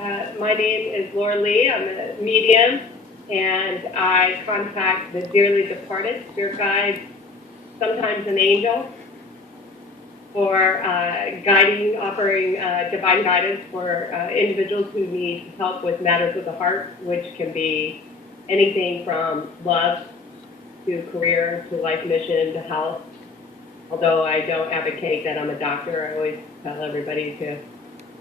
My name is Laura Lee. I'm a medium, and I contact the dearly departed, spirit guides, sometimes an angel, for offering divine guidance for individuals who need help with matters of the heart, which can be anything from love to career to life mission to health. Although I don't advocate that I'm a doctor, I always tell everybody to,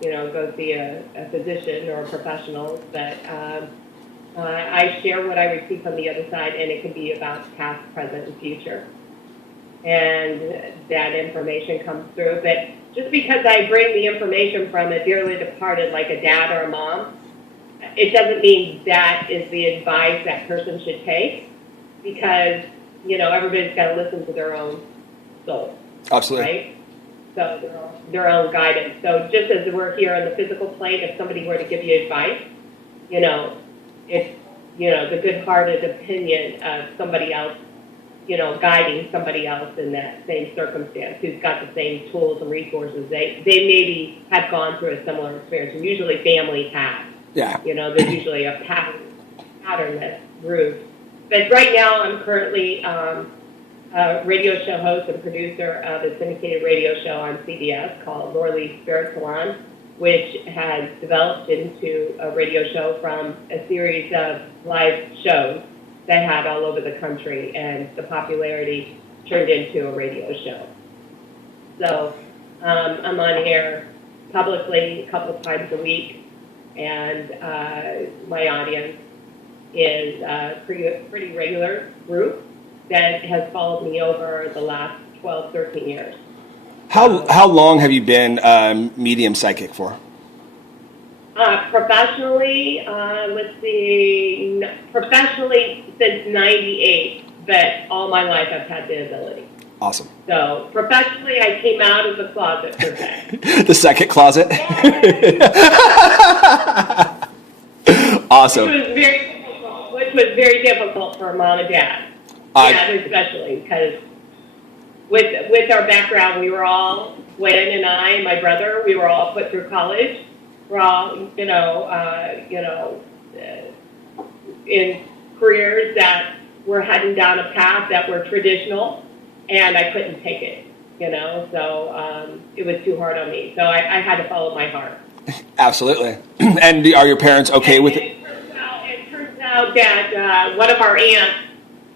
go see a physician or a professional. But I share what I receive from the other side, and it can be about past, present, and future. And that information comes through. But just because I bring the information from a dearly departed, like a dad or a mom, it doesn't mean that is the advice that person should take, because, everybody's got to listen to their own soul. Absolutely. Right? So their own guidance. So just as we're here on the physical plane, if somebody were to give you advice, it's, the good-hearted opinion of somebody else, guiding somebody else in that same circumstance who's got the same tools and resources. They maybe have gone through a similar experience, and usually families have. Yeah. There's usually a pattern that's grooved. But right now I'm currently a radio show host and producer of a syndicated radio show on CBS called Laura Lee Spirit Salon, which has developed into a radio show from a series of live shows that had all over the country, and the popularity turned into a radio show. So I'm on air publicly a couple of times a week, and my audience is a pretty regular group that has followed me over the last 12, 13 years. How long have you been medium psychic for? Professionally, professionally since 98, but all my life I've had the ability. Awesome. So professionally, I came out of the closet per se. The second closet? Awesome. Which was very difficult for mom and dad. Especially because with our background, we were all, Gwen and I and my brother, we were all put through college. We're all, in careers that were heading down a path that were traditional, and I couldn't take it, so it was too hard on me. So I had to follow my heart. Absolutely. And are your parents okay with it? It turns out that one of our aunts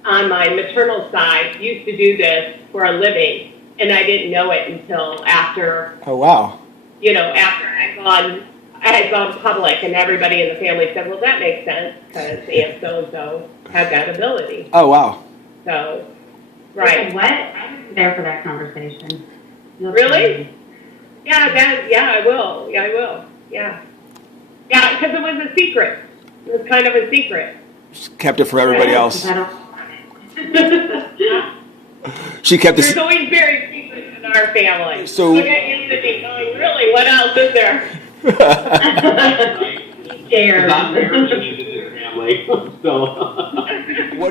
on my maternal side used to do this for a living, and I didn't know it until after. Oh, wow. After I had gone public, and everybody in the family said, well, that makes sense, because Aunt so-and-so had that ability. Oh, wow. So, right. What? I was there for that conversation. Really? Yeah, I will. Yeah, I will. Yeah. Yeah, because it was a secret. It was kind of a secret. Just kept it from everybody else. She kept it. There's always very secrets in our family. So look at you sitting going, really, what else is there? Scared. Family. So.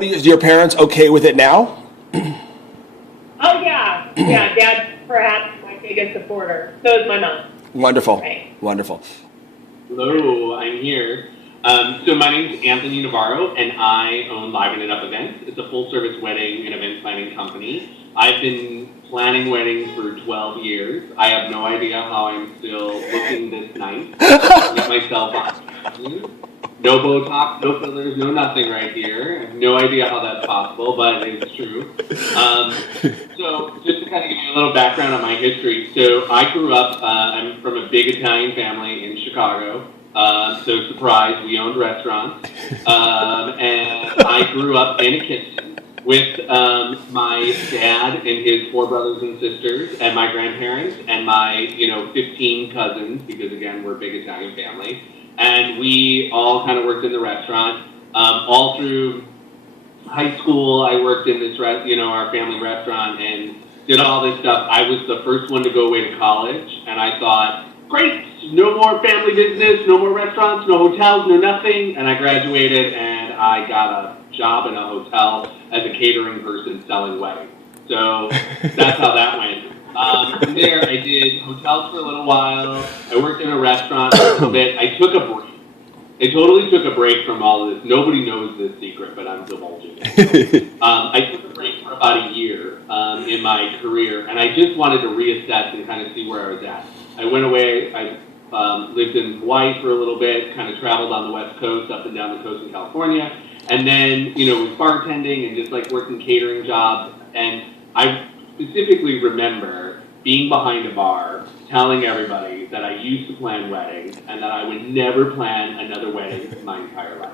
Is your parents okay with it now? Oh, yeah. Yeah, Dad's perhaps my biggest supporter. So is my mom. Wonderful. Right. Wonderful. Hello, I'm here. So my name is Anthony Navarro, and I own Live and Up Events. It's a full-service wedding and event planning company. I've been planning weddings for 12 years. I have no idea how I'm still looking this nice. Get myself on. No Botox, no fillers, no nothing right here. I have no idea how that's possible, but it's true. So just to kind of give you a little background on my history. So I grew up, I'm from a big Italian family in Chicago. So surprise, we owned restaurants. And I grew up in a kitchen with my dad and his 4 brothers and sisters and my grandparents and my, 15 cousins, because again, we're a big Italian family. And we all kind of worked in the restaurant. All through high school, I worked in this, our family restaurant and did all this stuff. I was the first one to go away to college, and I thought, great, no more family business, no more restaurants, no hotels, no nothing. And I graduated, and I got a job in a hotel as a catering person selling weddings. So that's how that went. From there, I did hotels for a little while. I worked in a restaurant for a little bit. I took a break. I totally took a break from all of this. Nobody knows this secret, but I'm divulging it. I took a break for about a year in my career, and I just wanted to reassess and kind of see where I was at. I went away. I lived in Hawaii for a little bit, kind of traveled on the West Coast, up and down the coast in California, and then, was bartending and just like working catering jobs. And I specifically remember being behind a bar, telling everybody that I used to plan weddings and that I would never plan another wedding in my entire life.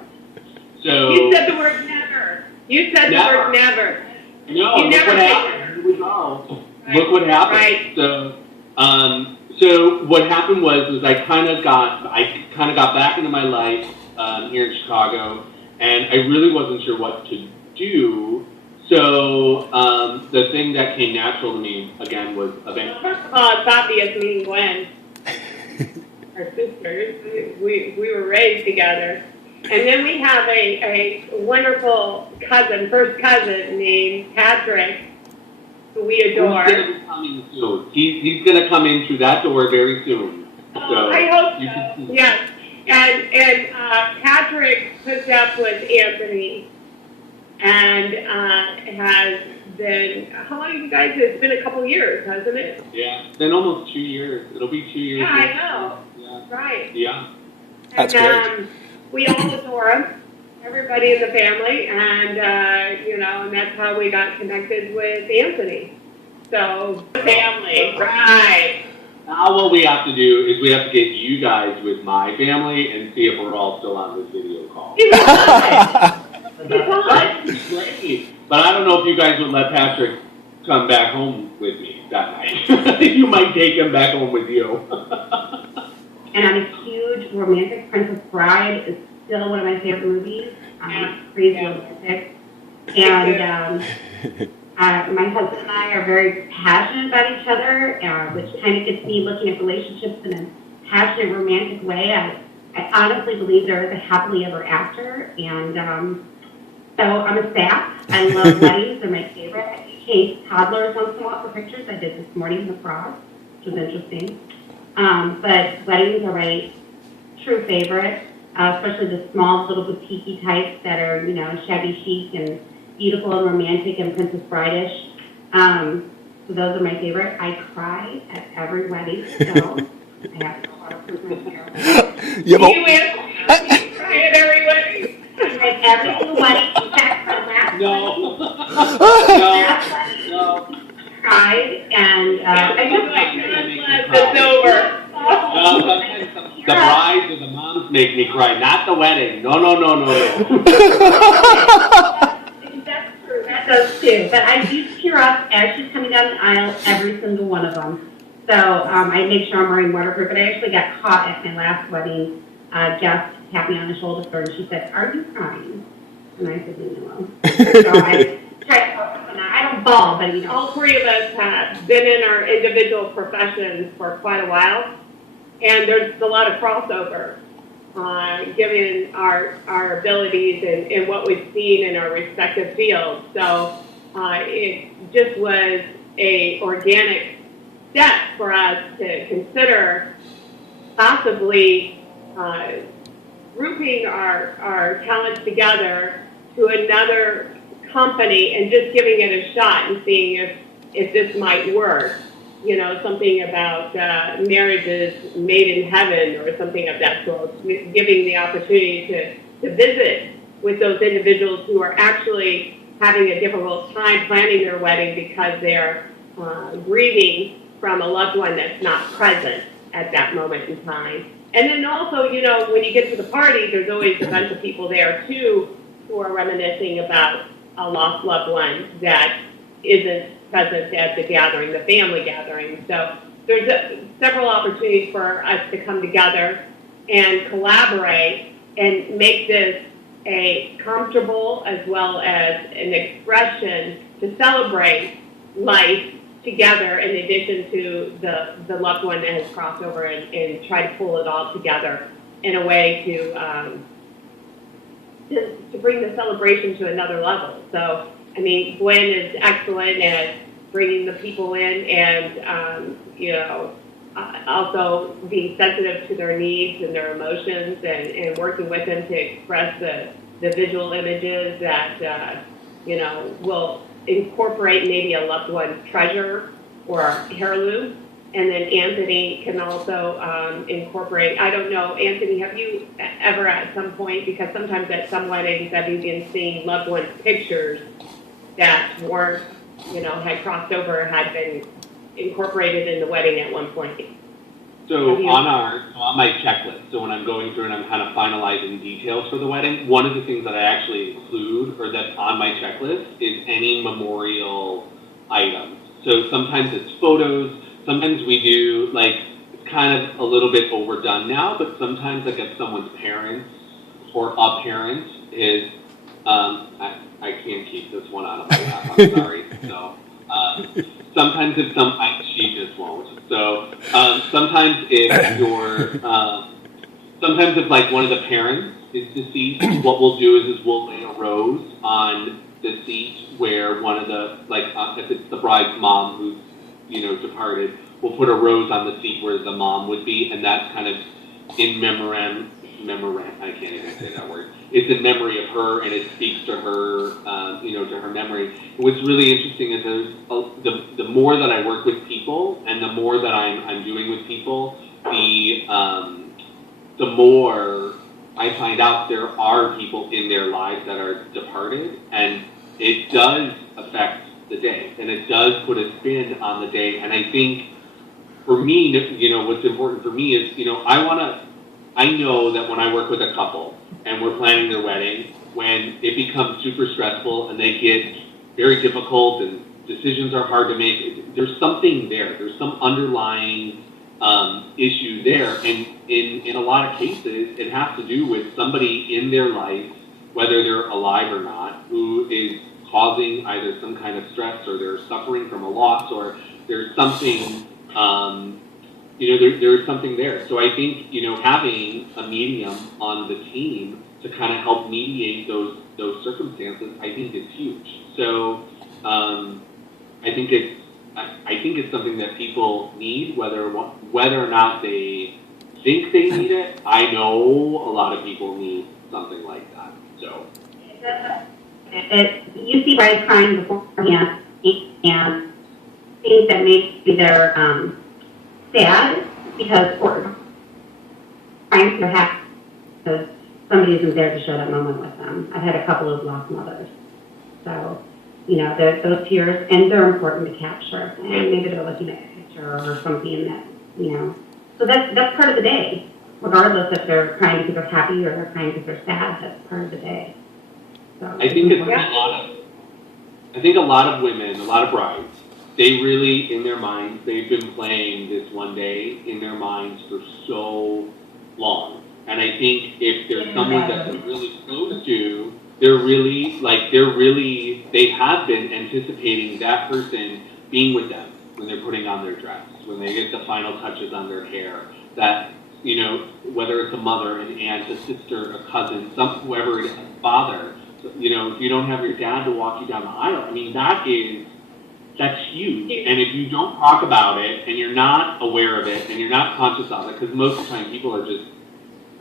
So You said the word never. You said the word never. No, You look never what say happened. Here we go. Right. Look what happened. Right. So what happened was I kind of got back into my life here in Chicago, and I really wasn't sure what to do. So the thing that came natural to me again was events. First of all, it's obvious, me and Gwen, our sisters, we were raised together. And then we have a wonderful first cousin named Patrick, who we adore. He's going to be coming soon. He's going to come in through that door very soon. So I hope you so. can see. Yes. And Patrick hooked up with Anthony and has been, how long have you guys, it's been a couple years, hasn't it? Yeah, it's been almost 2 years. It'll be 2 years. Yeah, I know. Yeah. Right. Yeah. That's great. We all adore him, everybody in the family, and, and that's how we got connected with Anthony. So, family, right. Now what we have to do is we have to get you guys with my family and see if we're all still on this video call. That's great. But I don't know if you guys would let Patrick come back home with me that night. You might take him back home with you. And I'm a huge romantic. Princess Bride is still one of my favorite movies. Crazy romantic. And my husband and I are very passionate about each other, which kind of gets me looking at relationships in a passionate, romantic way. I honestly believe there is a happily ever after. And so I'm a sap. I love weddings. They're my favorite. I do chase toddlers once in a while for pictures. I did this morning in the frog, which was interesting. But weddings are my true favorite, especially the small little boutique types that are, shabby chic and beautiful and romantic and Princess Bride-ish. So those are my favorite. I cry at every wedding, so I have to waterproof my hair. Yeah, but, You cry at every wedding. At every single wedding, in fact, my last No. wedding, No. cried, and I just It's over. Sometimes the brides or the moms make me cry, not the wedding. No. That's true. That does too. But I do tear up as she's coming down the aisle, every single one of them. So I make sure I'm wearing waterproof. But I actually got caught at my last wedding. Jess tapped me on the shoulder and she said, "Are you crying?" And I said, "No." So I tried to focus on that. I don't bawl, but All three of us have been in our individual professions for quite a while, and there's a lot of crossover, given our abilities and what we've seen in our respective fields. So it just was a organic step for us to consider possibly grouping our talents together to another company and just giving it a shot and seeing if this might work. Something about marriages made in heaven or something of that sort, giving the opportunity to visit with those individuals who are actually having a difficult time planning their wedding because they're grieving from a loved one that's not present at that moment in time. And then also, when you get to the party, there's always a bunch of people there, too, who are reminiscing about a lost loved one that isn't present at the gathering, the family gathering. So there's several opportunities for us to come together and collaborate and make this a comfortable as well as an expression to celebrate life together in addition to the loved one that has crossed over and try to pull it all together in a way to bring the celebration to another level. So, Gwen is excellent at bringing the people in and, also being sensitive to their needs and their emotions and working with them to express the visual images that, will incorporate maybe a loved one's treasure or heirloom. And then Anthony can also incorporate, I don't know, Anthony, have you ever at some point, because sometimes at some weddings have you been seeing loved ones' pictures that weren't, had crossed over, had been incorporated in the wedding at one point? So on my checklist, so when I'm going through and I'm kind of finalizing details for the wedding, one of the things that I actually include or that's on my checklist is any memorial items. So sometimes it's photos, sometimes we do it's kind of a little bit overdone now, but sometimes if someone's parents or a parent is, I can't keep this one out of my lap, I'm sorry. So sometimes if she just won't. So sometimes if sometimes if one of the parents is deceased, what we'll do is we'll lay a rose on the seat where one of the if it's the bride's mom who's departed, we'll put a rose on the seat where the mom would be, and that's kind of in memoriam. I can't even say that word. It's in memory of her, and it speaks to her, to her memory. What's really interesting is the more that I work with people, and the more that I'm doing with people, the more I find out there are people in their lives that are departed, and it does affect the day, and it does put a spin on the day. And I think for me, what's important for me is, I know that when I work with a couple and we're planning their wedding, when it becomes super stressful and they get very difficult and decisions are hard to make, there's something there. There's some underlying issue there. And in a lot of cases, it has to do with somebody in their life, whether they're alive or not, who is causing either some kind of stress, or they're suffering from a loss, or there's something, there's something there. So I think, having a medium on the team to kind of help mediate those circumstances, I think is huge. So I think it's something that people need, whether or not they think they need it. I know a lot of people need something like that. So you see brides crying beforehand and think that maybe they're sad because or crying they're happy because somebody isn't there to share that moment with them. I've had a couple of lost mothers, so those tears, and they're important to capture. And maybe they're looking at a picture or something that So that's part of the day, regardless if they're crying because they're happy or they're crying because they're sad. That's part of the day. So I think a lot of women, a lot of brides, they really, in their minds, they've been playing this one day in their minds for so long. And I think if there's someone that they're really close to, they have been anticipating that person being with them when they're putting on their dress, when they get the final touches on their hair, that, whether it's a mother, an aunt, a sister, a cousin, whoever it is, a father, if you don't have your dad to walk you down the aisle, I mean, that's huge. And if you don't talk about it, and you're not aware of it, and you're not conscious of it, because most of the time people are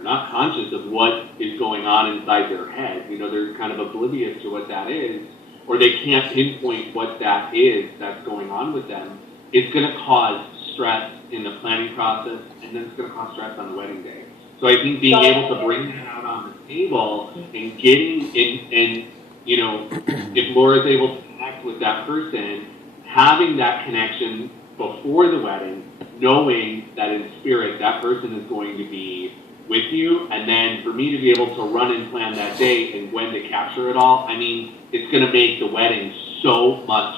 not conscious of what is going on inside their head. They're kind of oblivious to what that is, or they can't pinpoint what that is that's going on with them. It's going to cause stress in the planning process, and then it's going to cause stress on the wedding day. So I think being able to bring that out on the table and getting in, if Laura's able to connect with that person, having that connection before the wedding, knowing that in spirit that person is going to be with you, and then for me to be able to run and plan that day and when to capture it all, I mean, it's going to make the wedding so much